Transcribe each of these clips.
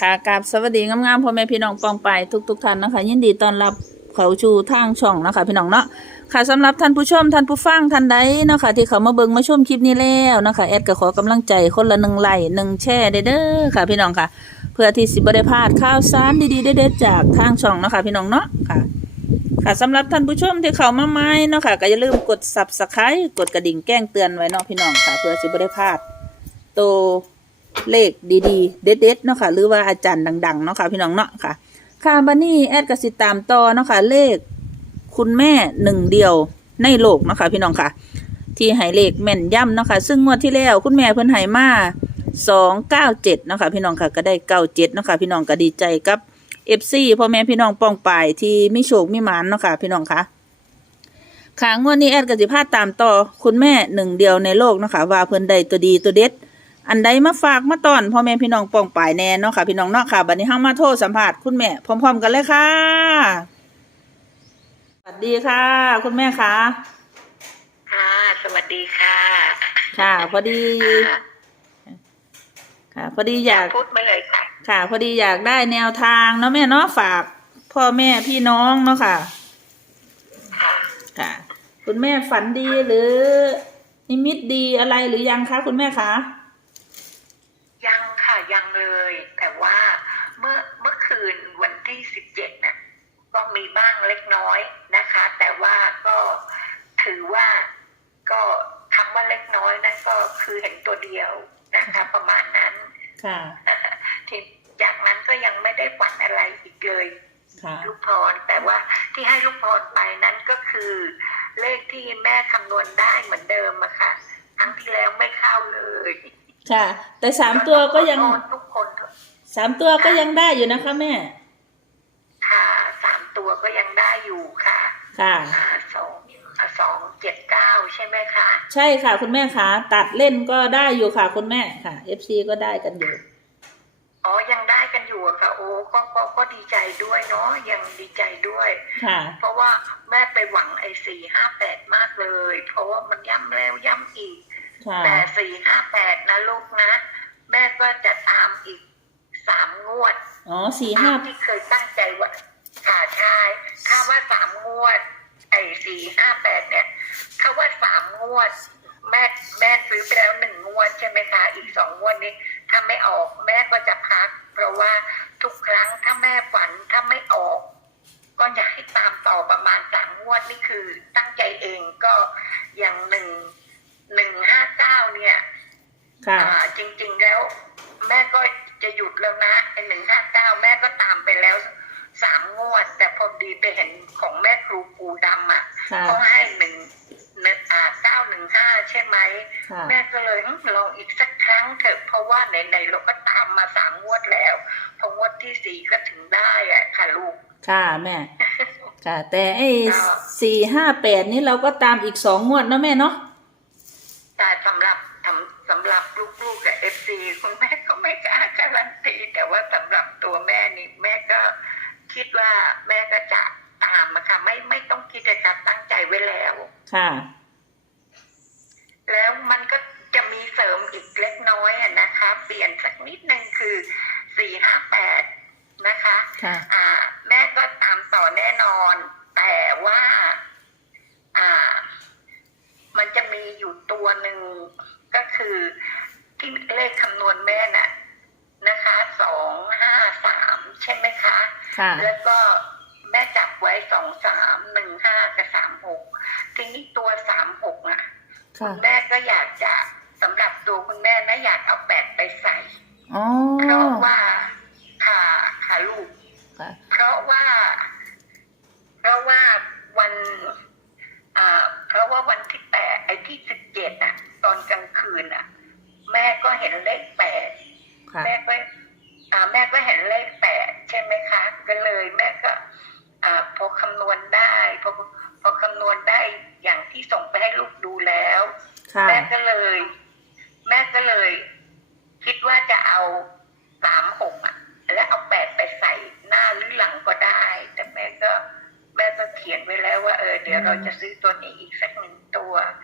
ค่ะกราบสวัสดีงามๆพ่อแม่พี่น้องปองไปทุกๆท่านนะคะ ยินดีต้อนรับเขาชูทางช่องนะคะ พี่น้องเนาะค่ะสำหรับท่านผู้ชมท่านผู้ฟังท่านใดเนาะค่ะที่เขามาเบิ่งมาชมคลิปนี้แล้วนะคะแอดก็ขอกำลังใจคนละหนึ่งไลค์หนึ่งแชร์เด้อค่ะ พี่น้องค่ะ เพื่อที่สิบได้พลาดข่าวสารดีๆเด็ดๆจากทางช่องนะคะ พี่น้องเนาะค่ะ ค่ะสำหรับท่านผู้ชมที่เข้ามาใหม่เนาะค่ะก็อย่าลืมกด Subscribe กดกระดิ่งแจ้งเตือนไว้เนาะพี่น้องค่ะ เพื่อสิบได้พลาดโตว เลขดีๆ เด็ดๆเนาะค่ะ หรือว่าอาจารย์ดังๆเนาะค่ะ พี่น้องเนาะค่ะ ค่ะบันนี้แอดก็สิตามต่อเนาะค่ะ เลขคุณแม่หนึ่งเดียวในโลกเนาะค่ะ พี่น้องค่ะ ที่ให้เลขแม่นย่ำเนาะค่ะ ซึ่งงวดที่แล้วคุณแม่เพิ่นให้มาสองเก้าเจ็ดเนาะค่ะ พี่น้องค่ะก็ได้เก้าเจ็ดเนาะค่ะ พี่น้องก็ดีใจกับเอฟซีพ่อแม่พี่น้องป้องปายที่มีโชคมีหมานเนาะค่ะ พี่น้องค่ะค่ะงวดนี้แอดก็สิพาตามต่อคุณแม่หนึ่งเดียวในโลกเนาะค่ะว่าเพิ่นได้ตัวดีตัวเด็ด อันใดมาฝากมาตอนพ่อแม่พี่น้องป้องปายแน่เนาะค่ะพี่น้องเนาะค่ะบัดนี้เฮามาโทรสัมภาษณ์คุณแม่พร้อม ๆ กันเลยค่ะสวัสดีค่ะ คุณแม่คะค่ะสวัสดีค่ะ ค่ะ พอดีค่ะค่ะ พอดีอยากพูดมาเลยค่ะค่ะ พอดีอยากได้แนวทางเนาะแม่เนาะฝากพ่อแม่พี่น้องเนาะค่ะ ค่ะค่ะคุณแม่ฝันดีหรือนิมิตดีอะไรหรือยังคะคุณแม่คะ ยังค่ะยังเลย แต่ว่าเมื่อเมื่อคืนวันที่สิบเจ็ดน่ะก็มีบ้างเล็กน้อยนะคะ แต่ว่าก็ถือว่าก็คำว่าเล็กน้อยนั่นก็คือเห็นตัวเดียวนะคะ ประมาณนั้นค่ะที่จากนั้นก็ยังไม่ได้ฝันอะไรอีกเลยค่ะลูกพรแต่ว่าที่ให้ลูกพรไปนั้นก็คือ เลขที่แม่คำนวณได้เหมือนเดิมอะค่ะครั้งที่แล้วไม่เข้าเลย ค่ะ แต่สามตัวก็ยังขอโทษทุกคนเถอะสามตัวก็ยังได้อยู่นะคะ แม่ ค่ะสามตัวก็ยังได้อยู่ค่ะค่ะ อ่าสองอ่าสองเจ็ดเก้าใช่ไหมคะใช่ค่ะ คุณแม่คะตัดเล่นก็ได้อยู่ค่ะ คุณแม่ค่ะ FC ก็ได้กันอยู่ อ๋อยังได้กันอยู่อะค่ะ โอ้ก็ก็ก็ดีใจด้วยเนาะยังดีใจด้วย ค่ะ เพราะว่าแม่ไปหวังไอ้สี่ห้าแปดมากเลย เพราะว่ามันย้ำแล้วย้ำอีกค่ะ แต่สี่ห้าแปดนะลูกนะ แม่ก็จะตามอีกสามงวด อ๋อสี่ห้าตามที่เคยตั้งใจว่าค่ะใช่ถ้าว่าสามงวด ไอ้สี่ห้าแปดเนี่ยถ้าว่าสามงวด แม่แม่ซื้อไปแล้วหนึ่งงวดใช่ไหมคะอีกสองงวดนี้ถ้าไม่ออกแม่ก็จะพัก เพราะว่าทุกครั้งถ้าแม่ฝันถ้าไม่ออก ก็จะให้ตามต่อประมาณสามงวดนี่คือตั้งใจเองก็อย่างหนึ่งหนึ่งห้าเก้าเนี่ย ค่ะ อ่าจริงๆแล้ว แม่ก็จะหยุดแล้วนะไอหนึ่งห้าเก้าแม่ก็ตามไปแล้วสามงวด แต่พอดีไปเห็นของแม่ครูปูดำอะ ค่ะ เขาให้หนึ่งหนึ่งอ่าเก้าหนึ่งห้าใช่ไหม ค่ะ แม่ก็เลยอืมลองอีกสักครั้งเถอะเพราะว่าไหนๆเราก็ตามมาสามงวดแล้วพองวด ที่สี่ก็ถึงได้อะค่ะลูก ค่ะแม่ ค่ะ แต่ไอ้สี่ห้าแปดนี่เราก็ตามอีกสองงวดเนาะแม่เนาะแต่สำหรับสำสำหรับลูกๆกับเอฟซีคุณแม่ก็ไม่กล้าการันตีแต่ว่าสำหรับตัวแม่นี่แม่ก็คิดว่าแม่ก็จะตามอะค่ะไม่ไม่ต้องคิดจะตั้งใจไว้แล้ว ค่ะ แล้วมันก็จะมีเสริมอีกเล็กน้อยอะนะคะ เปลี่ยนสักนิดนึงคือสี่ห้าแปด นะคะค่ะอ่าแม่ก็ตามต่อแน่นอน แต่ว่าอ่า มันจะมีอยู่ตัวหนึ่งก็คือที่เลขคำนวณแม่น่ะนะคะสองห้าสามใช่ไหมคะค่ะแล้วก็แม่จับไว้สองสามหนึ่งห้ากับสามหกทีนี้ตัวสามหกอะค่ะแม่ก็อยากจะสำหรับตัวคุณแม่นะอยากเอาแปดไปใส่อ๋อเพราะว่าค่ะค่ะลูก ค่ะ เพราะว่า เพราะว่าวัน อ่า เพราะว่าวันที่แปดไอ้ ที่สิบเจ็ดอะ ตอนกลางคืนอะ แม่ก็เห็นเลขแปดค่ะแม่ก็อ่าแม่ก็เห็นเลขแปดใช่ไหมคะ ก็เลยแม่ก็ อ่าพอคำนวณได้พอพอคำนวณได้อย่างที่ส่งไปให้ลูกดูแล้วค่ะแม่ก็เลย แม่ก็เลย คิดว่าจะเอาสามหกอะ แล้วเอาแปดไปใส่หน้าหรือหลังก็ได้ แต่แม่ก็แม่ก็เขียนไว้แล้วว่าเออเดี๋ยวเราจะซื้อตัวนี้อีกสักหนึ่งตัวเพ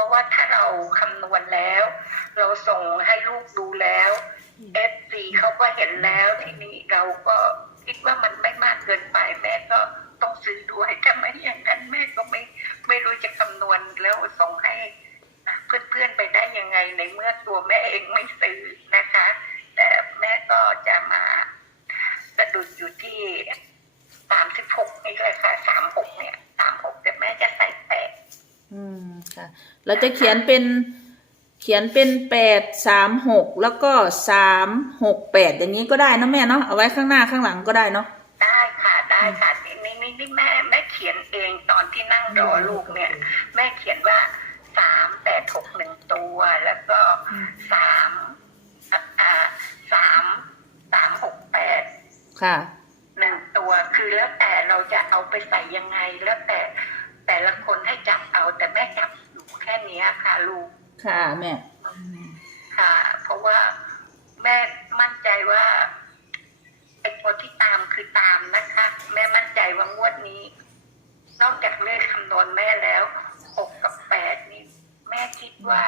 ราะว่าถ้าเราคำนวณแล้ว เราส่งให้ลูกดูแล้วเอฟซีเขาก็เห็นแล้วทีนี้เราก็คิดว่ามันไม่มากเกินไปแม่ก็ต้องซื้อด้วยถ้าไม่อย่างนั้นแม่ก็ไม่ไม่รู้จะคำนวณแล้วส่งให้เพื่อนๆไปได้ยังไงในเมื่อตัวแม่เองไม่ซื้อนะคะ แต่แม่ก็จะมาสะดุดอยู่ที่สามสิบหกนี่แหละค่ะสามหกเนี่ยสามหกแต่แม่จะใส่แปด อืมค่ะ เราจะเขียนเป็นเขียนเป็นแปดสามหกแล้วก็สามหกแปดอย่างนี้ก็ได้เนอะแม่เนาะเอาไว้ข้างหน้าข้างหลังก็ได้เนาะได้ค่ะได้ค่ะนี่นี่นี่นี่แม่แม่เขียนเองตอนที่นั่งรอลูกเนี่ย แม่เขียนว่าสามแปดหกหนึ่งตัวแล้วก็สามอ่าสามสามหกแปดค่ะหนึ่งตัวคือแล้วแต่เราจะเอาไปใส่ยังไงแล้วแต่แต่ละคนให้จับเอาแต่แม่จับอยู่แค่เนี้ยค่ะลูก ค่ะแม่ ค่ะ เพราะว่าแม่มั่นใจว่าไอ้ตัวที่ตามคือตามนะคะ แม่มั่นใจว่างวดนี้ นอกจากเลขคำนวณแม่แล้วหกกับแปดนี่แม่คิดว่า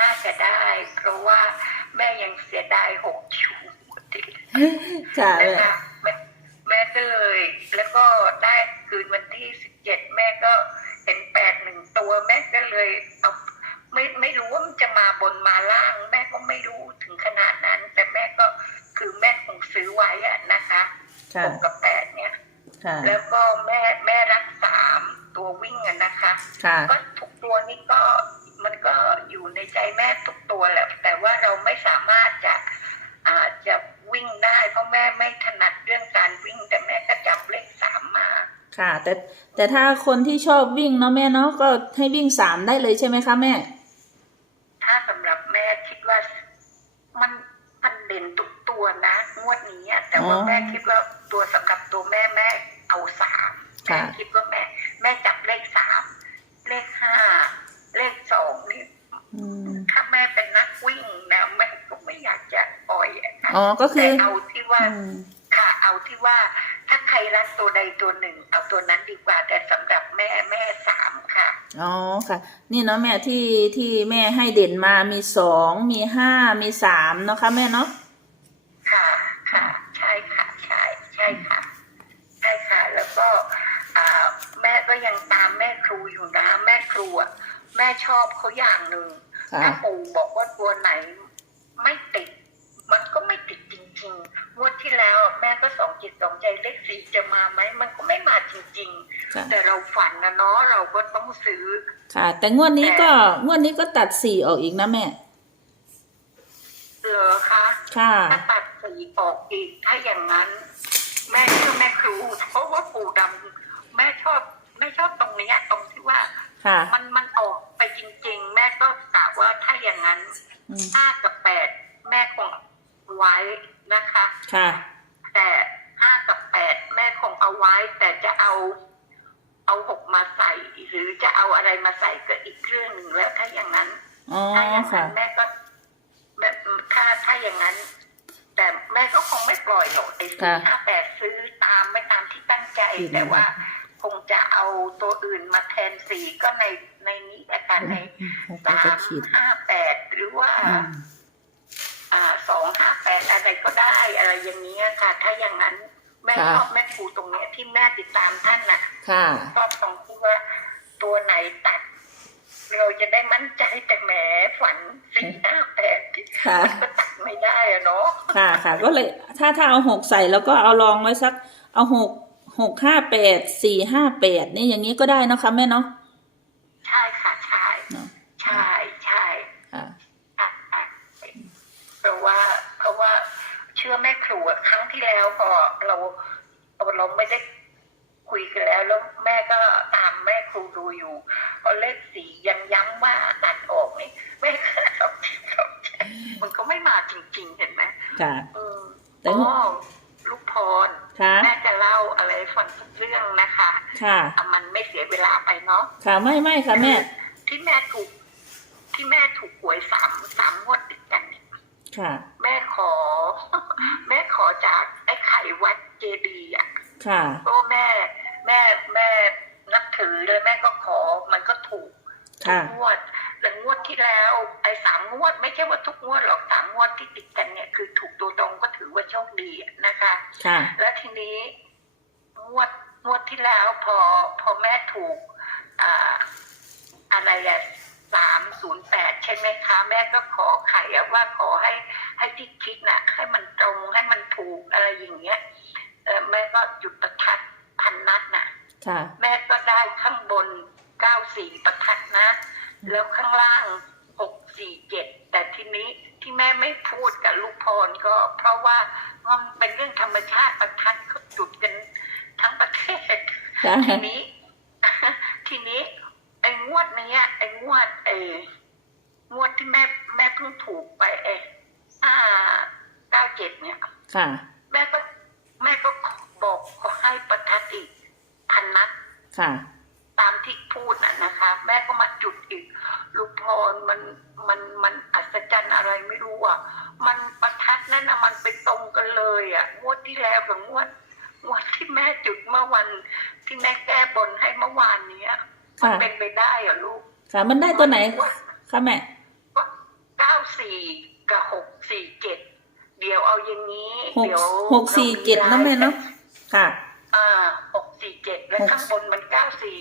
น่าจะได้ เพราะว่าแม่ยังเสียดายหกอยู่ค่ะนะแม่คะแม่แม่ก็เลย แล้วก็ได้คืนวันที่สิบเจ็ดแม่ก็เห็นแปดหนึ่ง ตัวแม่ก็เลยเอาไม่ไม่รู้ว่ามันจะมาบนมาล่าง แม่ก็ไม่รู้ถึงขนาดนั้น แต่แม่ก็คือแม่คงซื้อไว้อะนะคะค่ะหกกับแปดเนี่ยค่ะแล้วก็แม่แม่รักสามตัววิ่งอะนะคะค่ะก็ทุกตัวนี่ก็มันก็อยู่ในใจแม่ทุกตัวแหละแต่ว่าเราไม่สามารถจะอาจจะวิ่งได้ เพราะแม่ไม่ถนัดเรื่องการวิ่ง แต่แม่ก็จับเลขสามมา ค่ะ แต่ แต่ถ้าคนที่ชอบวิ่งเนาะแม่เนาะก็ให้วิ่งสามได้เลยใช่ไหมคะแม่ ถ้าสำหรับแม่คิดว่ามันมันเด่นทุกตัวนะงวดนี้อะแต่ว่าอ๋อแม่คิดว่าตัวสำหรับตัวแม่แม่เอาสามแม่ค่ะคิดว่าแม่ แม่จับเลขสามเลขห้าเลขสองนี่อืมถ้าแม่เป็นนักวิ่งนะแม่ก็ไม่อยากจะปล่อยอะค่ะอ๋อก็คืแต่อเอาที่ว่า อืม ค่ะเอาที่ว่าถ้าใค รรักตัวใดตัวหนึ่งเอาตัวนั้นดีกว่า แต่สำหรับแม่แม่สามค่ะ อ๋อค่ะ นี่เนาะแม่ที่ที่แม่ให้เด่นมามีสองมีห้ามีสามเนาะคะแม่เนาะค่ะค่ะ ใช่ค่ะใช่ใช่ค่ะ ใช่ค่ะ แล้วก็อ่าแม่ก็ยังตามแม่ครูอยู่นะ แม่ครูอะแม่ชอบเขาอย่างหนึ่งค่ะถ้าปู่บอกว่าตัวไหนไม่ติด มันก็ไม่ติดจริงๆงวดที่แล้ว แม่ก็สองจิตสองใจเลข สี่จะมาไหมมันก็ไม่มาจริงค่ะๆแต่เราฝันนะเนาะเราก็ต้องซื้อ ค่ะ แต่งวดนี้ก็งวดนี้ก็ตัดสี่ออกอีกนะแม่เหรอคะค่ะถ้าตัดสีออกอีกถ้าอย่างนั้น แม่เชื่อแม่ครูเพราะว่าปู่ดำแม่ชอบแม่ชอบตรงเนี้ยตรงที่ว่าค่ะมันมันออกไปจริง ๆ แม่ก็กะว่าถ้าอย่างนั้นอืมห้ากับแปดแม่คงไว้นะคะ ค่ะ แต่ห้ากับ แปดแม่คงเอาไว้ แต่จะเอาเอาหกมาใส่ หรือจะเอาอะไรมาใส่ก็อีกเรื่องหนึ่งแล้วถ้าอย่างนั้นอ๋อถ้าอย่างค่ะนั้นแม่ก็แม่ถ้าถ้าอย่างนั้น แต่แม่ก็คงไม่ปล่อยหรอกไอ้สี่ค่ะห้าแปดซื้อตามไม่ตามที่ตั้งใจอืมแต่ว่าคงจะเอาตัวอื่นมาแทนสีก็ในในนี้แหละค่ะในผมก็สาจะมขีดห้าแปดหรือว่าอืมอ่าสองห้าแปดอะไรก็ได้อะไรอย่างนี้ยค่ะ ถ้าอย่างนั้น แม่ชอบแม่ครูตรงเนี้ยที่แม่ติดตามท่านน่ะค่ะชอบตรงที่ว่าตัวไหนตัด เราจะได้มั่นใจแต่แหมฝันสี่ห้าแปดค่ะก็ตัดไม่ได้อะเนาะค่ะค่ะ ก็เลยถ้าถ้าเอาหกใส่แล้วก็เอาลองไว้สัก เอาหกหกห้าแปดสี่ห้าแปดนี่อย่างนี้ก็ได้เนาะคะแม่เนาะ ใช่ค่ะใช่ เนาะ ใช่ใช่ ค่ะ อะอะเพราะว่า เพราะว่าเชื่อแม่ครูอะครั้ง ที่แล้วพอเราเราไม่ได้คุยกันแล้วแล้วแม่ก็ตามแม่ครูดูอยู่พอเลขสียังย้ำว่าตัดออกนี่แม่ก็ตกใจตกใจมันก็ไม่มาจริง ๆ เห็นไหมค่ะอืมแต่อ๋อลูกพรค่ะแม่จะเล่าอะไรให้ฟังสักเรื่องนะคะค่ะอะมันไม่เสียเวลาไปเนาะค่ะไม่ไม่ค่ะแม่ ที่แม่ถูก ที่แม่ถูกหวยสามสามงวดติดกันเนี่ยค่ะ แม่ขอ แม่ขอจากไอ้ไข่วัดเจดี ย์อะค่ะก็แม่ แม่แม่นับถือเลยแม่ก็ขอมันก็ถูกค่ะงวดแล้วงวดที่แล้วไอ้สามงวด ไม่ใช่ว่าทุกงวดหรอกสามงวดที่ติดกันเนี่ยคือถูกตัวตรงก็ถือว่าโชคดีนะคะค่ะแล้วทีนี้งวดงวดที่แล้วพอพอแม่ถูกอ่าอะไรแหละสามศูนย์แปดใช่ไหมคะ แม่ก็ขอไขอะว่าขอให้ให้ที่คิดน่ะ ให้มันตรงให้มันถูกอะไรอย่างเงี้ยเออ แม่ก็จุดประทัดพันนัดน่ะค่ะแม่ก็ได้ข้างบนเก้าสี่ประทัดนะ แล้วข้างล่างหกสี่เจ็ดแต่ทีนี้ที่แม่ไม่พูดกับลูกพรก็เพราะว่ามันเป็นเรื่องธรรมชาติประทัดเขาจุดกันทั้งประเทศค่ะทีนี้ทีนี้ไอ้งวดเนี้ยไอ้งวดไอ้งวดที่แม่แม่เพิ่งถูกไปไอ้ห้าเก้าเจ็ดเนี่ยค่ะ แม่ก็แม่ก็บอกขอให้ประทัดอีกพันนัด ค่ะ ตามที่พูดน่ะนะคะ แม่ก็มาจุดอีกลูกพรมันมันมันอัศจรรย์อะไรไม่รู้อะ มันประทัดนั่นนะมันไปตรงกันเลยอะงวดที่แล้วกับงวดงวดที่แม่จุดเมื่อวัน ที่แม่แก้บนให้เมื่อวานเนี้ยมันค่ะเป็นไปได้เหรอลูก ค่ะ มันได้ตัวไหนค่ะแม่เก้าสี่กับหกสี่เจ็ดเดี๋ยวเอาอย่างนี้หกเดี๋ยวหกสี่เจ็ดเนอะแม่เนอะค่ะ อ่าหก สี่เจ็ดแล้วหกข้างบนมันเก้าสี่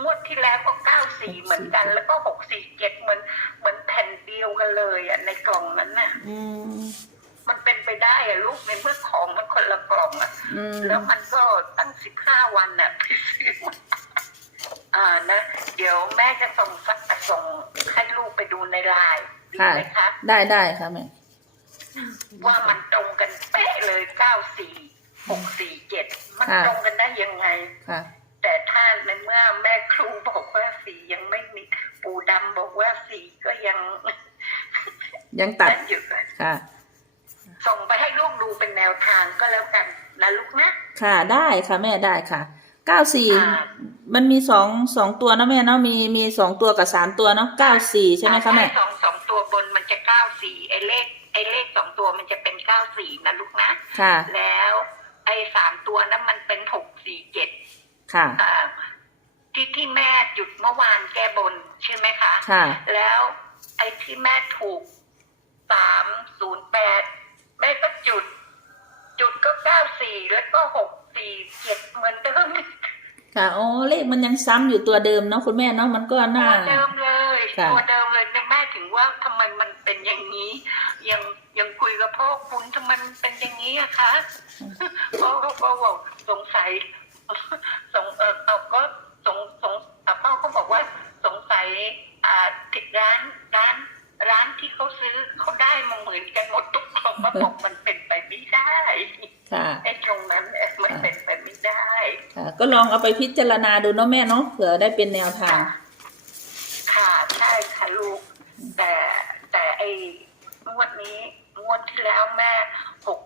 งวดที่แล้วก็เก้าสี่เหมือนกัน แล้วก็หกสี่เจ็ดเหมือนเหมือนแผ่นเดียวกันเลยอะในกล่องนั้นน่ะอืมมันเป็นไปได้อะลูกในเมื่อของมันคนละกล่องอะอืมแล้วมันก็ตั้งสิบห้าวันน่ะไปซื้อมาอ่านะ เดี๋ยวแม่จะส่งสักส่งให้ลูกไปดูในไลน์ดีค่ะไหมคะได้ได้ค่ะแม่ว่ามันตรงกันเป๊ะเลยเก้าสี่ หกสี่เจ็ดมันค่ะ ตรงกันได้ยังไง ค่ะ แต่ถ้าในเมื่อแม่ครูบอกว่าสียังไม่มีปู่ดำบอกว่าสีก็ยังยังตัดนั่นอยู่ค่ะ ส่งไปให้ลูกดูเป็นแนวทางก็แล้วกันนะลูกนะ ค่ะได้ค่ะแม่ได้ค่ะเก้าสี่อ่ามันมีสองสองตัวเนอะแม่เนาะมีมีสองตัวกับสามตัวเนาะเก้าสี่ใช่ไหมคะแม่ สองสองตัวบนมันจะเก้าสี่ไอ้เลขไอ้เลขสองตัวมันจะเป็นเก้าสี่นะลูกนะ ค่ะ แล้วไอ้ สามตัวนั้นมันเป็นหกสี่เจ็ดค่ะอ่าที่ที่แม่จุดเมื่อวานแก้บนใช่ไหมคะค่ะแล้วไอ้ที่แม่ถูกสามศูนย์แปดแม่ก็จุด จุดก็เก้าสี่แล้วก็หกสี่เจ็ดเหมือนเดิม ค่ะโอ้เลขมันยังซ้ำอยู่ตัวเดิมเนาะคุณแม่เนาะมันก็ตัน่าวเดิมเลยค่ะตัวเดิมเลยแม่ถึงว่าทำไมมันเป็นอย่างนี้ ยังยังคุยกับพ่อคุณทำไมมันเป็นอย่างนี้อะคะพ่อเขาก็บอกสงสัย ก็ลองเอาไปพิจารณาดูเนาะแม่เนาะเผื่อได้เป็นแนวทาง ค่ะใช่ค่ะลูก แต่แต่ไอ้งวดนี้งวดที่แล้วแม่หก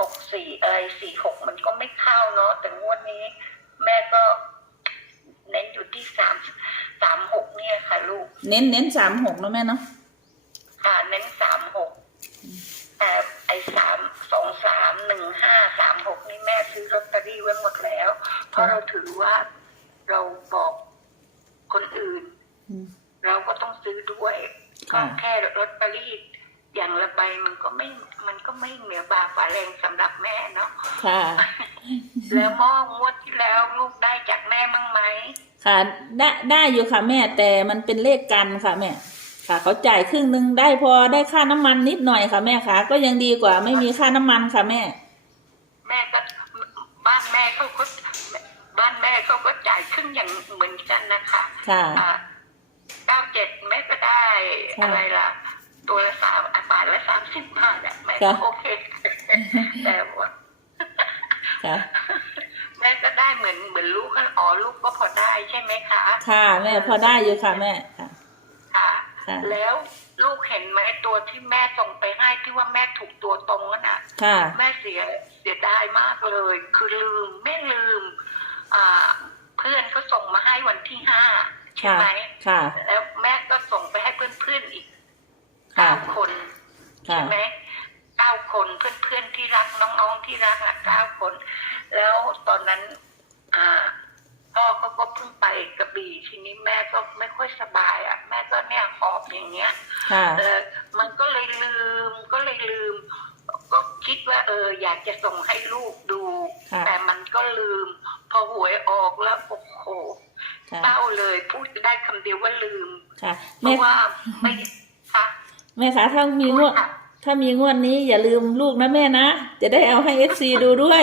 หกสี่เอ้ยสี่หกมันก็ไม่เข้าเนาะแต่งวดนี้ แม่ก็ เน้นอยู่ที่สามสามหกเนี่ยค่ะ ลูก เน้นเน้นสามหกเนาะแม่เนาะค่ะเน้นสามหกแต่ไอ้สามสองสามหนึ่งห้าสามหกนี่แม่ซื้อลอตเตอรี่ไว้หมดแล้ว เพราะเราถือว่าเราบอกคนอื่นอืมเราก็ต้องซื้อด้วยก็ค่ะแค่ลอตเตอรี่อย่างละใบมันก็ไม่ มันก็ไม่เหนือบาฝ่าแรงสำหรับแม่เนาะค่ะ แล้วหมองวดที่แล้วลูกได้จากแม่มั้งไหมค่ะ ได้ได้อยู่ค่ะ แม่แต่มันเป็นเลขกันค่ะแม่ค่ะ เขาจ่ายครึ่งหนึ่งได้พอได้ค่าน้ำมันนิดหน่อยค่ะแม่ค่ะ ก็ยังดีกว่าไม่มีค่าน้ำมันค่ะแม่ แม่ก็บ้านแม่เขาก็บ้าน แม่เขาก็จ่ายครึ่งอย่างเหมือนกันนะคะค่ะ เก้าเจ็ดแม่ก็ได้ค่ะอะไรล่ะ ตัวละสามอะบาทละสามสิบบาทอะแม่ค่ะก็โอเคแต่ว่าค่ะแม่ก็ได้เหมือนเหมือนลูกกันอ๋อลูกก็พอได้ใช่ไหมคะ ค่ะแม่พอได้อยู่ค่ะแม่ค่ะค่ะ ค่ะแล้วลูกเห็นไหมตัวที่แม่ส่งไปให้ที่ว่าแม่ถูกตัวตรงนั่นน่ะ ค่ะ แม่เสียเสียดายมากเลย คือลืมแม่ลืมอ่า เพื่อนก็ส่งมาให้วันที่ห้าใช่ค่ะไหมค่ะ แล้วแม่ก็ส่งไปให้เพื่อนๆอีกค่ะเก้าคนค่ะใช่ไหมเก้าคนเพื่อนๆที่รักน้องๆที่รักอะเก้าคน แล้วตอนนั้น อ่าพ่อก็ก็เพิ่งไปกระบี่ทีนี้แม่ก็ไม่ค่อยสบายอะ แม่ก็เนี่ยหอบอย่างเงี้ยค่ะเออมันก็เลยลืมก็เลยลืม ก็คิดว่า เออ อยากจะส่งให้ลูกดู ค่ะ แต่มันก็ลืม พอหวยออกแล้วโอ้โห ค่ะ เศร้าเลย พูดได้คำเดียวว่าลืมค่ะเพแม่ราะว่าไม่ค่ะแม่คะถ้ามีงวดค่ะถ้ามีงวดนี้อย่าลืมลูกนะแม่นะ จะได้เอาให้เอฟซีดูด้วย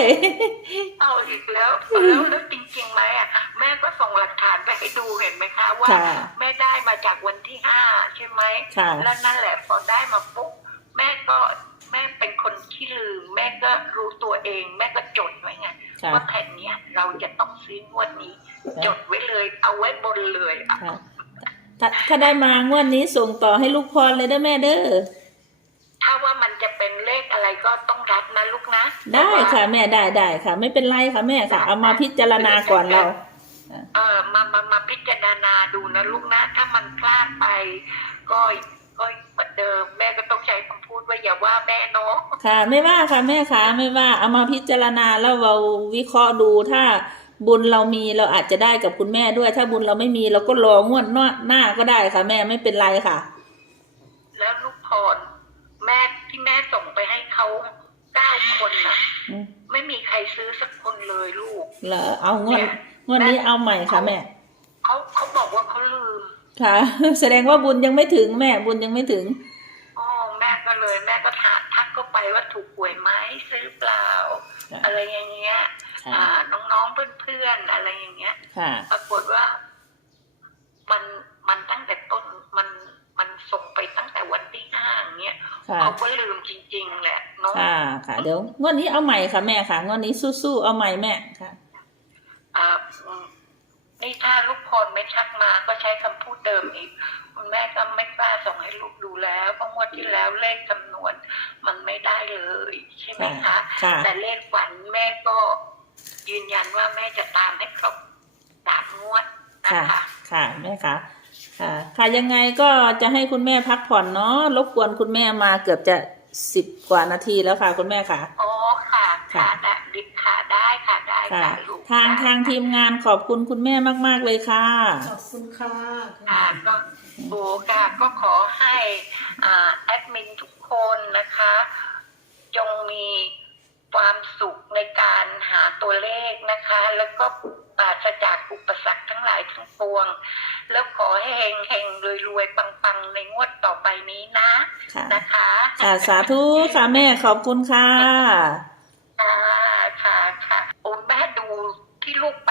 เอาอีกแล้วแล้วแล้วจริงๆไหมอะแม่ก็ส่งหลักฐานไปให้ดูเห็นไหมคะ ว่าค่ะแม่ได้มาจากวันที่ห้าใช่ไหมค่ะแล้วนั่นแหละพอได้มาปุ๊บแม่ก็แม่เป็นคนที่ลืม แม่ก็รู้ตัวเอง แม่ก็จดไว้ไงค่ะว่าแผ่นเนี้ยเราจะต้องซื้องวดนี้ จดไว้เลย เอาไว้บนเลยอะค่ะถ้าถ้าได้มางวดนี้ส่งต่อให้ลูกพรเลยเด้อแม่เด้อ ถ้าว่ามันจะเป็นเลขอะไรก็ต้องรับนะลูกนะได้ค่ะ แม่ได้ได้ค่ะ ไม่เป็นไรค่ะแม่ค่ะ เอามาพิจารณาก่อนเรา เออมามามาพิจารณาดูนะลูกนะ ถ้ามันพลาดไป ก็ก็เหมือนเดิม แม่ก็ต้องใช้คำพูดว่าอย่าว่าแม่เนาะ ค่ะ ไม่ว่าค่ะแม่ค่ะไม่ว่าเอามาพิจารณาแล้วเราวิเคราะห์ดูถ้า บุญเรามีเราอาจจะได้กับคุณแม่ด้วย ถ้าบุญเราไม่มีเราก็รองวดหน้าก็ได้ค่ะ แม่ไม่เป็นไรค่ะ แล้วลูกพรแม่ที่แม่ส่งไปให้เขาเก้าคนน่ะอืมไม่มีใครซื้อสักคนเลยลูกเหรอเอางวดงวดนี้เอาใหม่ค่ะ แม่เขาเขาบอกว่าเขาลืมค่ะ แสดงว่าบุญยังไม่ถึงแม่บุญยังไม่ถึงอ๋อแม่ก็เลย แม่ก็ถามทักก็ไปว่าถูกหวยไหมซื้อเปล่าค่ะอะไรอย่างเงี้ยค่ะอ่า น้องๆเพื่อนๆอะไรอย่างเงี้ยค่ะปรากฏว่ามันมันตั้งแต่ต้นมันมันส่งไปตั้งแต่วันที่ห้าอย่างเงี้ยค่ะเขาก็ลืมจริง ๆ แหละเนาะค่ะค่ะ เดี๋ยวงวดนี้เอาใหม่ค่ะแม่ค่ะงวดนี้สู้ๆเอาใหม่แม่ค่ะอ่าอืมนี่ถ้าลูกพรไม่ชักมาก็ใช้คำพูดเดิมอีกคุณแม่ก็ไม่กล้าส่งให้ลูกดูแล้วเพราะงวดที่แล้วเลขคำนวณมันไม่ได้เลย ใช่ไหมคะค่ะแต่เลขฝันแม่ก็ ยืนยันว่าแม่จะตามให้ครบสามงวดนะค่ะ คะค่ะแม่ค่ะค่ะ ค่ะยังไงก็จะให้คุณแม่พักผ่อนเนาะรบกวนคุณแม่มาเกือบจะสิบกว่านาทีแล้วค่ะ คุณแม่ค่ะอ๋อค่ะค่ะค่ะได้ดิค่ะได้ค่ะได้ค่ะ ค่ะ ลูกทางทางทีมงานขอบคุณคุณแม่มาก ๆ เลยค่ะ ขอบคุณค่ะ ค่ะก็โบค่ะก็ขอให้อ่าแอดมินทุกคนนะคะ จงมี ความสุขในการหาตัวเลขนะคะ แล้วก็ปราศจากอุปสรรคทั้งหลายทั้งปวง แล้วขอให้เฮงเฮงรวยรวยๆปังๆในงวดต่อไปนี้นะค่ะนะคะค่ะสาธุค่ะแม่ขอบคุณค่ะค่ะค่ะค่ะโอ้แม่ดูที่ลูกไป